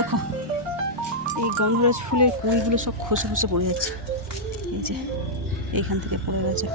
দেখো এই গন্ধরাজ ফুলের কুড়িগুলো সব খসে খসে পড়ে যাচ্ছে। এই যে এইখান থেকে পড়ে গেছে,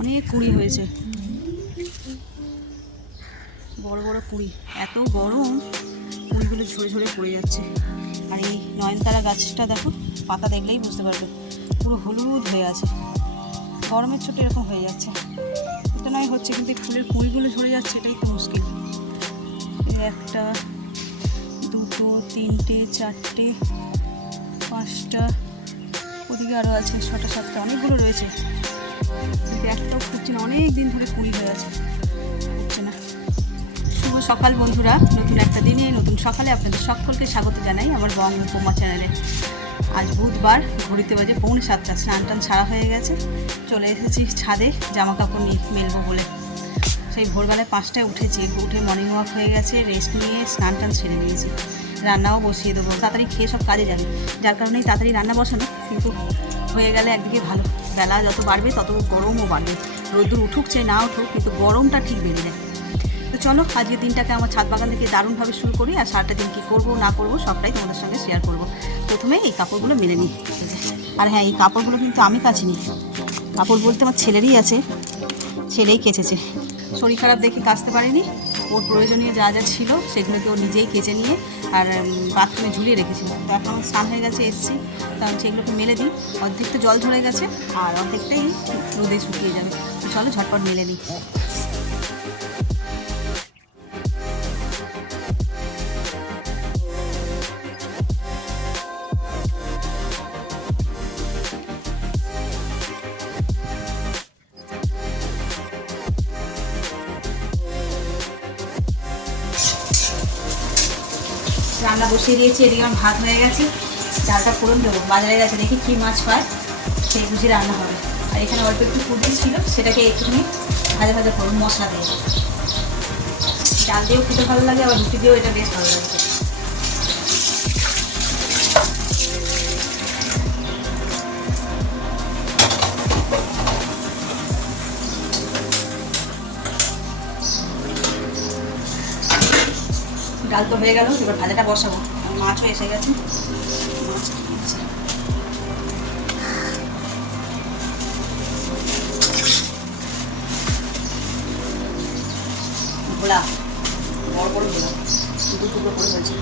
অনেক কুড়ি হয়েছে, বড় বড় কুড়ি। এত গরম, কুড়িগুলো ঝরে ঝরে পড়ে যাচ্ছে। আর এই নয়নতারা গাছটা দেখো, পাতা দেখলেই বুঝতে পারবে পুরো হলুদ হয়ে আছে। গরমের ছোট এরকম হয়ে যাচ্ছে। এটা নয় হচ্ছে, কিন্তু ফুলের কুঁড়িগুলো ঝরে যাচ্ছে, এটাই তো মুশকিল। একটা, দুটো, তিনটে, চারটে, পাঁচটা, ওদিকে আরও আছে 6টা 7টা, অনেকগুলো রয়েছে। কিন্তু একটাও ফুটছে না, অনেক দিন ধরে কুঁড়ি হয়ে আছে, ফুটছে না। শুভ সকাল বন্ধুরা, নতুন একটা দিনে নতুন সকালে আপনাদের সকলকে স্বাগত জানাই আমার বং উপমা চ্যানেলে। আজ বুধবার, ঘড়িতে বাজে 6:45। স্নান টান ছাড়া হয়ে গেছে, চলে এসেছি ছাদে জামা কাপড় নিয়ে মেলবো বলে। সেই ভোরবেলায় 5টায় উঠেছি, উঠে মর্নিং ওয়াক হয়ে গেছে, রেস্ট নিয়ে স্নান টান ছেড়ে দিয়েছি, রান্নাও বসিয়ে দেবো। তাড়াতাড়ি খেয়ে সব কাজে যাবে, যার কারণেই তাড়াতাড়ি রান্না বসানো। কিন্তু হয়ে গেলে একদিকে ভালো, বেলা যত বাড়বে তত গরমও বাড়বে। রোদ্দুর উঠুক চাই না উঠুক, কিন্তু গরমটা ঠিক বেড়ে যায়। তো চলো আজকে দিনটাকে আমার ছাদ বাগান থেকে দারুণভাবে শুরু করি, আর সারাটা দিন কী করবো না করবো সবটাই তোমাদের সঙ্গে শেয়ার করবো। প্রথমে এই কাপড়গুলো মেলে নিই। আর হ্যাঁ, এই কাপড়গুলো কিন্তু আমি কাচিনি, কাপড় বলতে আমার ছেলেরই আছে, ছেলেই কেচেছে। শরীর খারাপ দেখে কাচতে পারিনি, ওর প্রয়োজনীয় যা যা ছিল সেগুলোকে ও নিজেই কেচে নিয়ে আর বাথরুমে ঝুলিয়ে রেখেছিল। তো এখন আমার স্নান হয়ে গেছে, এসেছি, কারণ সেগুলোকে মেলে দিই। অর্ধেক তো জল ঝরে গেছে আর অর্ধেকটাই রোদে শুকিয়ে যাবে। তো চলো ঝটপট মেলে নিই। রান্না বসিয়ে দিয়েছি, এদিকে আমার ভাত হয়ে গেছে, ডালটা ফোড়ন দেবো। বাজারে গেছে, দেখি কী মাছ পায়, সেই বুঝি রান্না হবে। আর এখানে অল্প একটু ফুটে ছিল, সেটাকে একটুখানি ভাজা ভাজা করবো মশলা দিয়ে। ডাল দিয়েও খেতে ভালো লাগে, আবার রুটি দিয়েও এটা বেশ ভালো লাগে। ডাল তো হয়ে গেল, এবার ভাজাটা বসাবো। মাছও এসে গেছে, মাছ কিনছে। ভোলা, বড় বড় ভোলা, দুটো টুকরো করে হয়েছে।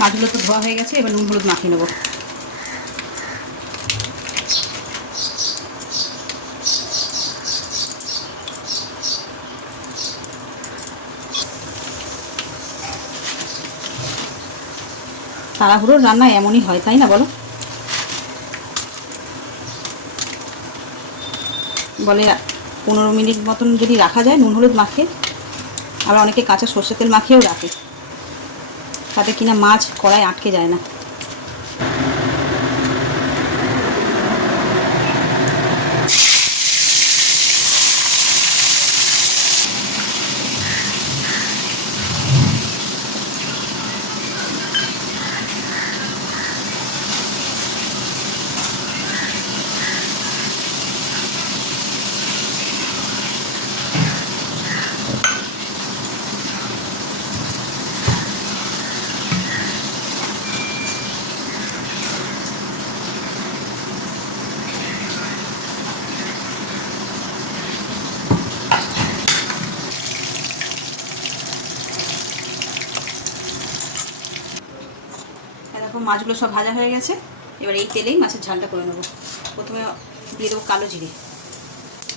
মাছগুলো তো ধোয়া হয়ে গেছে, এবার নুন হলুদ মাখিয়ে নেবো। তাড়াহুড়োর রান্না এমনই হয়, তাই না বলো? বলে 15 মিনিট মতন যদি রাখা যায় নুন হলুদ মাখিয়ে, আবার অনেকে কাঁচা সর্ষের তেল মাখিয়েও রাখে, তাতে কিনা মাছ কড়াই আটকে যায় না। দেখো মাছগুলো সব ভাজা হয়ে গেছে, এবার এই তেলেই মাছের ঝালটা করে নেবো। প্রথমে দিয়ে দেবো কালো জিরে,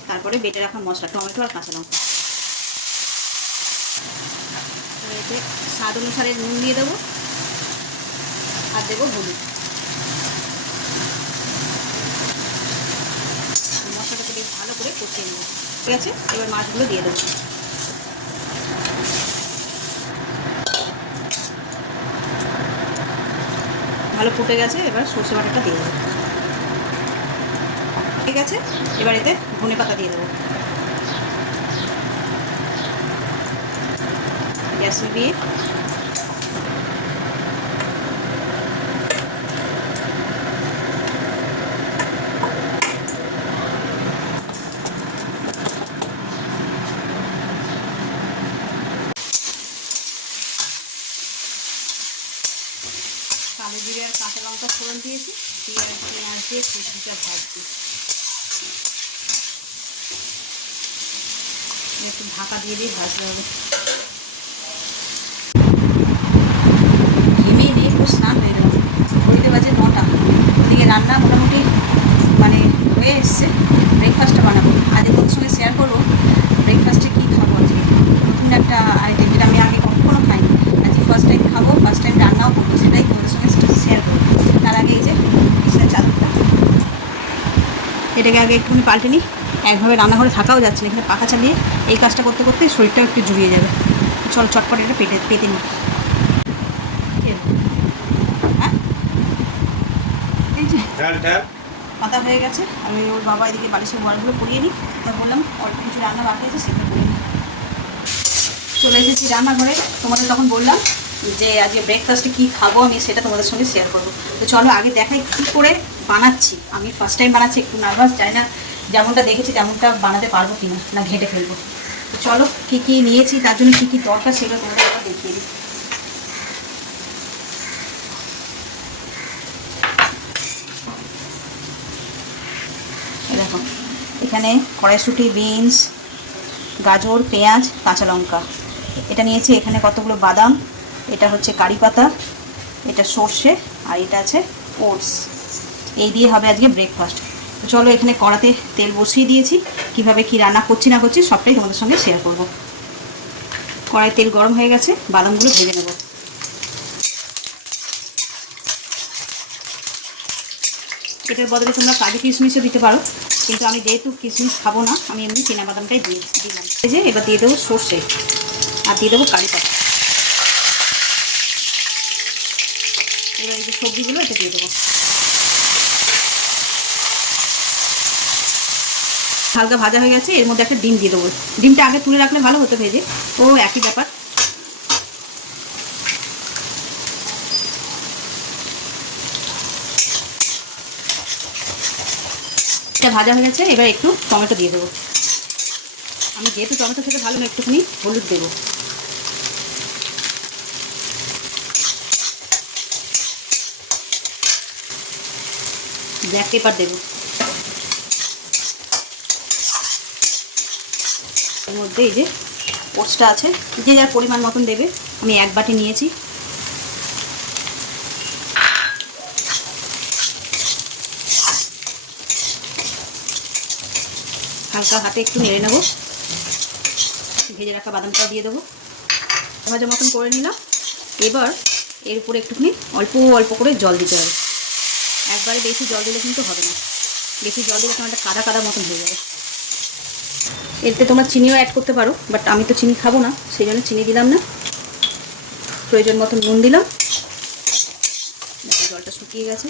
তারপরে বেটে রাখা মশলা, টমেটো আর কাঁচা লঙ্কা। এতে স্বাদ অনুসারে নুন দিয়ে দেবো, আর দেবো হলুদ। মশলাটাকে বেশ ভালো করে কষিয়ে নেবো। ঠিক আছে, এবার মাছগুলো দিয়ে দেবো। ভালো ফুটে গেছে, এবার সর্ষে বাটাটা দিয়ে দেবো। ঠিক আছে, এবার এতে ধনে পাতা দিয়ে দেবো। গ্যাস দিয়ে কালো জিরে আর কাঁচা লঙ্কা ফোড়ন দিয়েছি, দিয়ে আর পেঁয়াজ দিয়ে সবজিটা ভাজছি। একটু ঢাকা দিয়ে ভাজতে হবে। ঘেমে নিয়ে একটু স্নান হয়ে গেল। ঘড়িতে বাজে 9টা। ওদিকে রান্না মোটামুটি মানে হয়ে এসছে। ব্রেকফাস্টটা বানাবো। আজ তোমাদের সঙ্গে শেয়ার করবো ব্রেকফাস্টে কী খাবো আজকে। নতুন একটা আইটেম, যেটা আমি আগে কখনো খাইনি। আজকে ফার্স্ট টাইম খাবো, ফার্স্ট টাইম রান্নাও করবো, সেটাই তোমাদের সঙ্গে শেয়ার করবো। তার আগে এই যে বিছানার চাদরটা, এটাকে আগে একটুখানি পাল্টে নিই। একভাবে রান্নাঘরে থাকাও যাচ্ছে না, এখানে পাখা চালিয়ে এই কাজটা করতে করতে শরীরটাও একটু জুড়িয়ে যাবে। চল চটপট এটা পেতে নিই। হ্যাঁ, এই যে পাতা হয়ে গেছে। আমি ওর বাবা এদিকে বালিশের ওয়ারগুলো পরিয়ে নিই। তা বললাম অল্প কিছু রান্না বাকি আছে, সেগুলো করে নিই। চলে এসেছি রান্নাঘরে। তোমাদের তখন বললাম যে আজকে ব্রেকফাস্টে কী খাবো আমি, সেটা তোমাদের সঙ্গে শেয়ার করবো। তো চলো আগে দেখাই কী করে বানাচ্ছি। আমি ফার্স্ট টাইম বানাচ্ছি, একটু নার্ভাস, চাই না যেমনটা দেখেছি তেমনটা বানাতে পারবো কি না ঘেঁটে ফেলবো। তো চলো কী কী নিয়েছি, তার জন্য কী কী দরকার সেগুলো তোমাদের আবার দেখিয়ে দিই। দেখো এখানে কড়াইশুঁটি, বিনস, গাজর, পেঁয়াজ, কাঁচা লঙ্কা এটা নিয়েছি। এখানে কতগুলো বাদাম, এটা হচ্ছে কারি পাতা, এটা সর্ষে, আর এটা আছে ওটস। এই দিয়ে হবে আজকে ব্রেকফাস্ট। তো চলো এখানে কড়াতে তেল বসিয়ে দিয়েছি। কিভাবে কি রান্না করছি না করছি সবটাই তোমাদের সঙ্গে শেয়ার করব। কড়াই তেল গরম হয়ে গেছে, বাদামগুলো ভেজে নেব। এটার বদলে তোমরা কাজু কিশমিশও দিতে পারো, কিন্তু আমি যেহেতু কিশমিশ খাবো না, আমি এমনি চীনা বাদামটাই দিলাম। এই যে এবার দিয়ে দেবো সর্ষে আর দিয়ে দেবো কারি পাতা। এবার এই যে সবজিগুলো এটা দিয়ে দেবো। হালকা ভাজা হয়ে গেছে, এর মধ্যে একটা ডিম দিয়ে দেবো। ডিমটা আগে তুলে রাখলে ভালো হতো ভেজে, ও একই ব্যাপার। এটা ভাজা হয়ে গেছে, এবার একটু টমেটো দিয়ে দেবো। আমি যেহেতু টমেটো খেতে ভালো না, একটুখানি হলুদ দেবো। ব্ল্যাক পেপার দেবো। এর মধ্যে এই যে ওটসটা আছে, যে যার পরিমাণ মতন দেবে। আমি 1 বাটি নিয়েছি। হালকা হাতে একটু নেড়ে নেবো। ভেজে রাখা বাদামটাও দিয়ে দেবো। ভাজা মতন করে নিলাম। এবার এর উপরে একটুখানি অল্প অল্প করে জল দিতে হবে। একবারে বেশি জল দিলে কিন্তু হবে না, বেশি জল দিলে তোমার একটা কাদা কাদা মতন হয়ে যাবে। এতে তোমরা চিনিও অ্যাড করতে পারো, বাট আমি তো চিনি খাবো না, সেই জন্য চিনি দিলাম না। প্রয়োজন মতন নুন দিলাম। জলটা শুকিয়ে গেছে,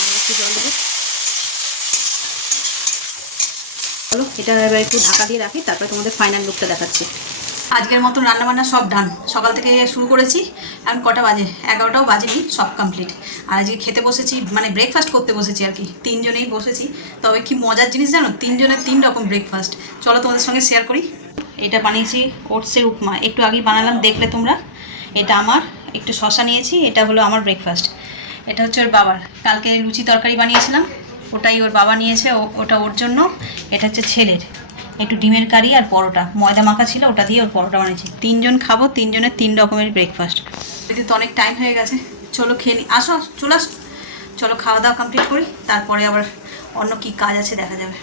আমি একটু জল দেবো। চলো এটা এবার একটু ঢাকা দিয়ে রাখি, তারপরে তোমাদের ফাইনাল লুকটা দেখাচ্ছি। আজকের মতন রান্নাবান্না সব ডান। সকাল থেকে শুরু করেছি, এখন কটা বাজে, 11টাও বাজেনি, সব কমপ্লিট। আর আজকে খেতে বসেছি, মানে ব্রেকফাস্ট করতে বসেছি আর কি। 3 জনেই বসেছি। তবে কি মজার জিনিস জানো, 3 জনের 3 রকম ব্রেকফাস্ট। চলো তোমাদের সঙ্গে শেয়ার করি। এটা বানিয়েছি ওটসের উপমা, একটু আগেই বানালাম, দেখলে তোমরা। এটা আমার, একটু শশা নিয়েছি। এটা হলো আমার ব্রেকফাস্ট। এটা হচ্ছে ওর বাবার, কালকে লুচি তরকারি বানিয়েছিলাম, ওটাই ওর বাবা নিয়েছে, ওটা ওর জন্য। এটা হচ্ছে ছেলের, একটু ডিমের কারি আর পরোটা, ময়দা মাখা ছিল, ওটা দিয়ে ওর পরোটা বানিয়েছি। 3 জন খাবো, 3 জনের 3 রকমের ব্রেকফাস্ট। যদি তো অনেক টাইম হয়ে গেছে, চলো খেয়ে নিই। আসো, চলে আসো, চলো খাওয়া দাওয়া কমপ্লিট করি, তারপরে আবার অন্য কি কাজ আছে দেখা যাবে।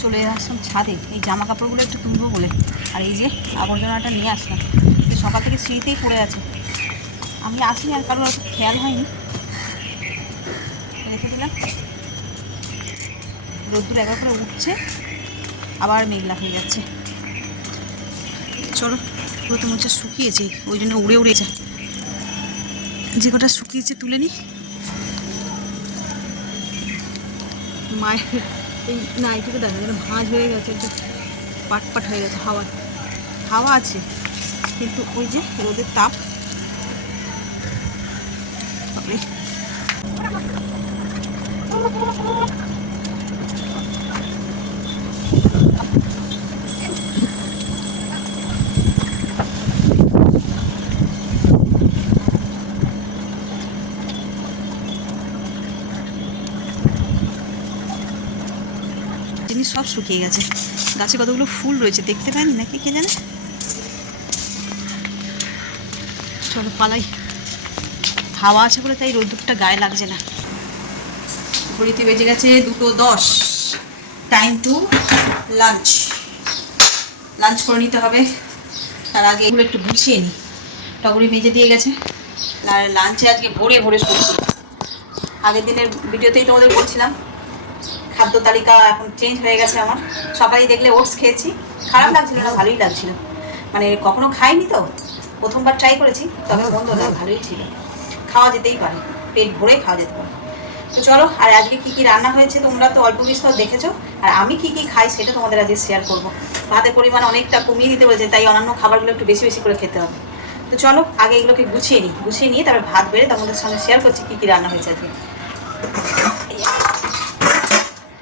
চলে আসলাম ছাদে, এই জামা কাপড়গুলো একটু তুলবো বলে। আর এই যে আবর্জনাটা নিয়ে আসলাম, সকাল থেকে সিঁড়িতেই পড়ে আছে। আমি আসিনি, আর কারোর অত খেয়াল হয়নি, রেখে দিলাম। রোদ্দুর একবার করে উঠছে, আবার মেঘলা হয়ে যাচ্ছে। চলো, পুরো তো হচ্ছে শুকিয়েছে, ওই জন্য উড়ে উড়ে যায়। যে কটা শুকিয়েছে তুলে নিই। মায়ের এই নাইটিটা দেখা যেন ভাঁজ হয়ে গেছে, একটু পাটপাট হয়ে গেছে। হাওয়া আছে, কিন্তু ওই যে রোদের তাপ। সব শুকিয়ে গেছে। গাছে কতগুলো ফুল রয়েছে দেখতে পাইনি নাকি কে জানে। চলো পালাই, হাওয়া আছে বলে তাই রোদ্দুরটা গায়ে লাগছে না। ঘড়িতে বেজে গেছে 2:10, টাইম টু লাঞ্চ। লাঞ্চ করে নিতে হবে, তার আগে এগুলো একটু গুছিয়ে নিই। টগরি মেজে দিয়ে গেছে, আর লাঞ্চে আজকে ভোরে ভোরে সবজি। আগের দিনের ভিডিওতেই তোমাদের বলছিলাম খাদ্য তালিকা এখন চেঞ্জ হয়ে গেছে আমার। সকালেই দেখলে ওটস খেয়েছি, খারাপ লাগছিল না, ভালোই লাগছিল। মানে কখনো খাইনি তো, প্রথমবার ট্রাই করেছি, তবে বন্ধ না, ভালোই ছিল, খাওয়া যেতেই পারে, পেট ভরে খাওয়া যেতে পারে। তো চলো, আর আজকে কী কী রান্না হয়েছে তোমরা তো অল্প বিস্তর দেখেছো, আর আমি কী কী খাই সেটা তোমাদের আজকে শেয়ার করবো। ভাতের পরিমাণ অনেকটা কমিয়ে দিতে বলেছে, তাই অন্যান্য খাবারগুলো একটু বেশি বেশি করে খেতে হবে। তো চলো আগে এগুলোকে গুছিয়ে নিই, গুছিয়ে নিয়ে তারপর ভাত বেড়ে তোমাদের সঙ্গে শেয়ার করছি কী কী রান্না হয়েছে আজকে।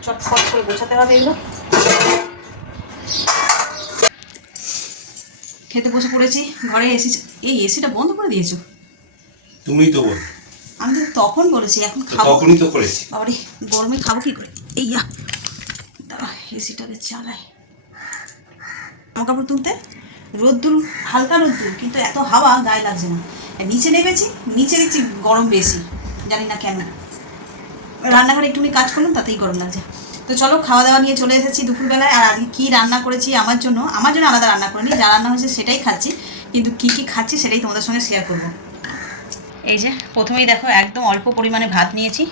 চটফট করে গোছাতে হবে এগুলো। খেতে বসে পড়েছি, ঘরে এসি। এই এসিটা বন্ধ করে দিয়েছো তুমিই তো বল। আমি তো তখন বলেছি, এখন খাবো। তখনই তো করেছি। বাবারে গরমে খাবো কি করে। এইয়া দাঁড়া, এসিটাকে চালাই। জামা কাপড় তুলতে রোদ্দুর, হালকা রোদ্দুর, কিন্তু এত হাওয়া গায়ে লাগছে না। নিচে নেমেছি, নিচে দেখছি গরম বেশি, জানি না কেন। রান্নাঘরে একটুখানি কাজ করলাম, তাতেই গরম লাগছে। তো চলো খাওয়া দাওয়া নিয়ে চলে এসেছি দুপুরবেলায়। আর আজকে কী রান্না করেছি আমার জন্য আলাদা রান্না করিনি, যা রান্না হয়েছে সেটাই খাচ্ছি, কিন্তু কী কী খাচ্ছি সেটাই তোমাদের সঙ্গে শেয়ার করবো। এই যে প্রথমেই দেখো একদম অল্প পরিমাণে ভাত নিয়েছি,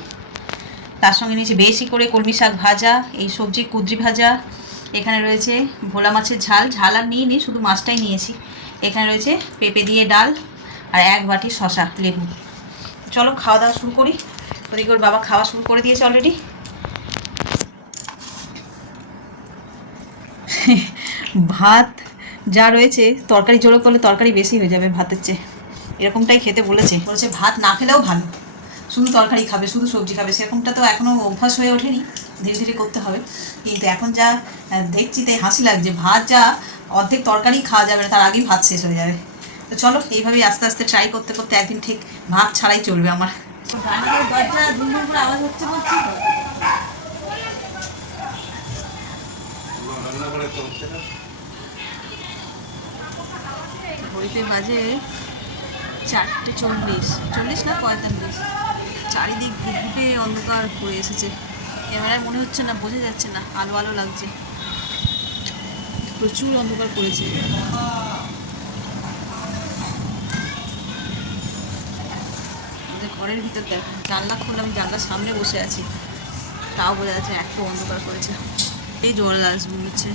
তার সঙ্গে নিয়েছি বেশি করে কলমি শাক ভাজা, এই সবজি কুঁদরি ভাজা, এখানে রয়েছে ভোলা মাছের ঝাল, ঝাল আর নিয়ে শুধু মাছটাই নিয়েছি। এখানে রয়েছে পেঁপে দিয়ে ডাল, আর 1 বাটি শশা লেবু। চলো খাওয়া দাওয়া শুরু করি। ওদিকে ওর বাবা খাওয়া শুরু করে দিয়েছে অলরেডি। ভাত যা রয়েছে, তরকারি জোড়ো করলে তরকারি বেশি হয়ে যাবে ভাতের চেয়ে, এরকমটাই খেতে বলেছে। ভাত না খেলেও ভালো, শুধু তরকারি খাবে, শুধু সবজি খাবে, সেরকমটা তো এখনও অভ্যাস হয়ে ওঠেনি, ধীরে ধীরে করতে হবে। কিন্তু এখন যা দেখছি তাই হাসি লাগছে, ভাত যা অর্ধেক তরকারি খাওয়া যাবে না, তার আগেই ভাত শেষ হয়ে যাবে। তো চলো এইভাবেই আস্তে আস্তে ট্রাই করতে করতে একদিন ঠিক ভাত ছাড়াই চলবে আমার। আওয়াজ হচ্ছে বলছি ঘড়িতে বাজে 4:40, 40 না 45। চারিদিক ঘুটঘুটে অন্ধকার হয়ে এসেছে, ক্যামেরায় মনে হচ্ছে না, বোঝা যাচ্ছে না, আলো আলো লাগছে, প্রচুর অন্ধকার পড়েছে। আমাদের ঘরের ভিতর দেখ, জানলা খুলে আমি জানলার সামনে বসে আছি, তাও বোঝা যাচ্ছে এত অন্ধকার করেছে। এই জোরে আসবে মনে হচ্ছে।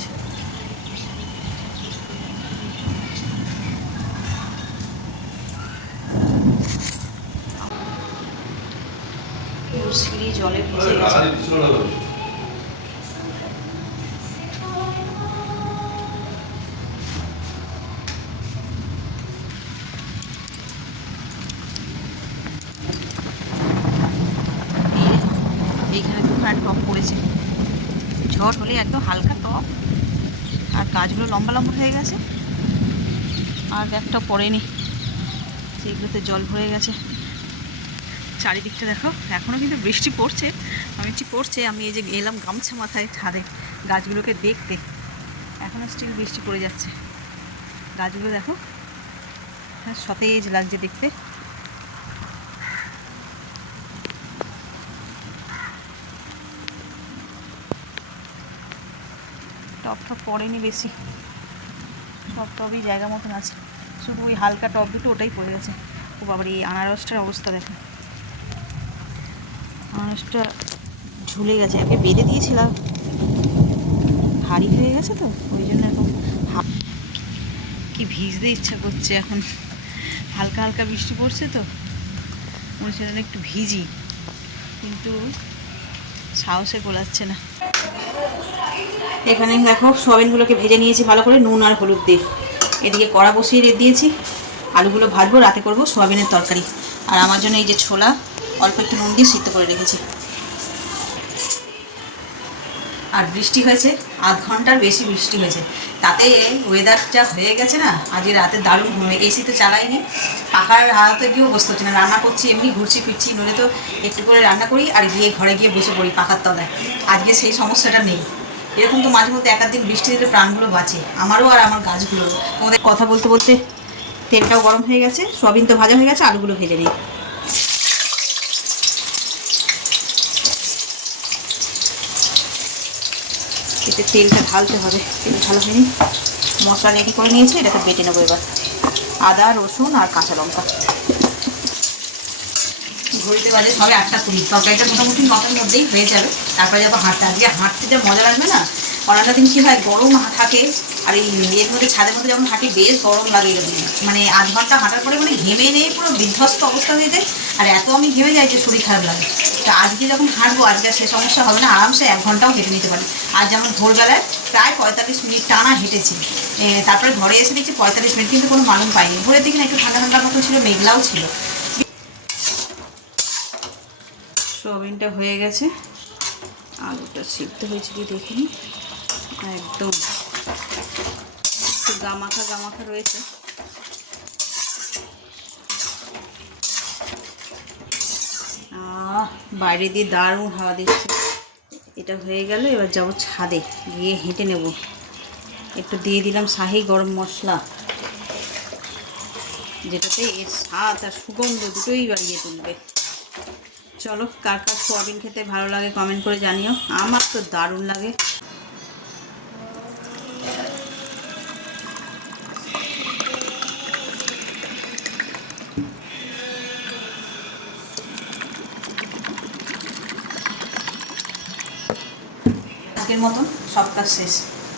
সিঁড়ি জলে ভিজে গেছে। এইখানে দুখানা টপ পড়েছে, ঝড় হলে একদম হালকা টপ, আর গাছগুলো লম্বা লম্বা হয়ে গেছে, আর একটা পড়েনি, সেগুলোতে জল ভরে গেছে। চারিদিকটা দেখো, এখনও কিন্তু বৃষ্টি পড়ছে, আমি এই যে এলাম গামছা মাথায় ছাদে গাছগুলোকে দেখতে, এখনও স্টিল বৃষ্টি পড়ে যাচ্ছে। গাছগুলো দেখো, হ্যাঁ সতেজ লাগছে দেখতে। টপটা পড়েনি বেশি, সব টবই জায়গা মতন আছে, শুধু ওই হালকা টপ দুটো ওটাই পড়ে গেছে। ও বাবার এই আনারসটার অবস্থা দেখো, আনারসটা ঝুলে গেছে, একে বেঁধে দিয়েছিলাম, ভারী হয়ে গেছে তো ওই জন্য এখন কি ভিজতে ইচ্ছা করছে। এখন হালকা হালকা বৃষ্টি পড়ছে তো ওই জন্য একটু ভিজি, কিন্তু সাহসে গোলাচ্ছে না। এখানে দেখো সোয়াবিনগুলোকে ভেজে নিয়েছি ভালো করে নুন আর হলুদ দিয়ে, এদিকে কড়া বসিয়ে দিয়েছি, আলুগুলো ভাজবো, রাতে করবো সোয়াবিনের তরকারি। আর আমার জন্য এই যে ছোলা অল্প একটু নুন দিয়ে সিদ্ধ করে রেখেছি। আর বৃষ্টি হয়েছে, 1/2 ঘন্টার বেশি বৃষ্টি হয়েছে, তাতে ওয়েদার যা হয়ে গেছে না, আজকে রাতে দারুণ ঘুমে। এসি তো চালাইনি, পাখার হাতে গিয়েও বসতে হচ্ছে না, রান্না করছি এমনি ঘুরছি ফিরছি, নইলে তো একটু করে রান্না করি আর গিয়ে ঘরে গিয়ে বসে পড়ি পাখার তলায়। আজকে সেই সমস্যাটা নেই, এরকম তো মাঝে মধ্যে এক দিন বৃষ্টি দিলে প্রাণগুলো বাঁচে, আমারও আর আমার গাছগুলোরও। তোমাদের কথা বলতে বলতে তেলটাও গরম হয়ে গেছে, সয়াবিন তো ভাজা হয়ে গেছে, আলুগুলো ভেজে নিই। এতে তেলটা ঢালতে হবে, তেল ঢালা হয়নি। মশলা রেডি করে নিয়েছি, এটাকে বেটে নেবো এবার। আদা, রসুন আর কাঁচা লঙ্কা। ঘড়িতে বাজে সবে 8:20। তরকারিটা মোটামুটি 9টার মধ্যেই হয়ে যাবে। তারপরে যাবো হাঁটতে। আজকে হাঁটতে যা মজা লাগবে না। অন্যান্য দিন কী হয়, গরম থাকে, আর এই এর মধ্যে ছাদের মধ্যে যখন হাঁটি বেশ গরম লাগে। মানে আধ ঘন্টা হাঁটার পরে মানে ঘেমে নেই, পুরো বিধ্বস্ত অবস্থা হয়ে যায়। আর এত আমি ঘেমে যাই যে শরীর খারাপ লাগে। তো আজকে যখন হাঁটবো, আজকে আর সে সমস্যা হবে না, আরামসে 1 ঘন্টাও হেঁটে নিতে পারি। আর যেমন ভোরবেলায় প্রায় 45 মিনিট টানা হেঁটেছি। তারপরে ঘরে এসে দেখছি 45 মিনিট, কিন্তু কোনো মালুম পাইনি। ভোরের দিকে না একটু ঠান্ডা ঠান্ডার মতো ছিল, মেঘলাও ছিল। সয়াবিনটা হয়ে গেছে, আলুটা সিদ্ধ হয়েছে কি দেখিনি, একদম একটু গামাখা গামাখা রয়েছে। বাইরে দিয়ে দারুণ হাওয়া দিচ্ছে। এটা হয়ে গেল, এবার যাবো ছাদে, গিয়ে হেঁটে নেব। একটু দিয়ে দিলাম শাহি গরম মশলা, যেটাতে এর স্বাদ আর সুগন্ধ দুটোই বাড়িয়ে তুলবে। চলো, কার কার সোয়াবিন খেতে ভালো লাগে কমেন্ট করে জানিও, আমার তো দারুণ লাগে। আজকের মতন সব কাজ শেষ,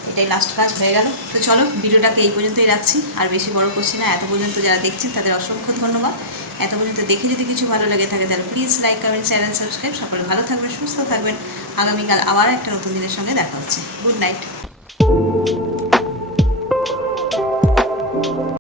এটাই লাস্ট কাজ হয়ে গেল। তো চলো, ভিডিওটাকে এই পর্যন্তই রাখছি, আর বেশি বড় করছি না। এত পর্যন্ত যারা দেখছেন তাদের অসংখ্য ধন্যবাদ। এত পর্যন্ত দেখে যদি কিছু ভালো লাগে থাকে তাহলে please like, comment, channel subscribe. সকলে ভালো থাকবেন, সুস্থ থাকবেন। আগামীকাল আবার একটা নতুন দিনের সঙ্গে দেখা হচ্ছে। Good night.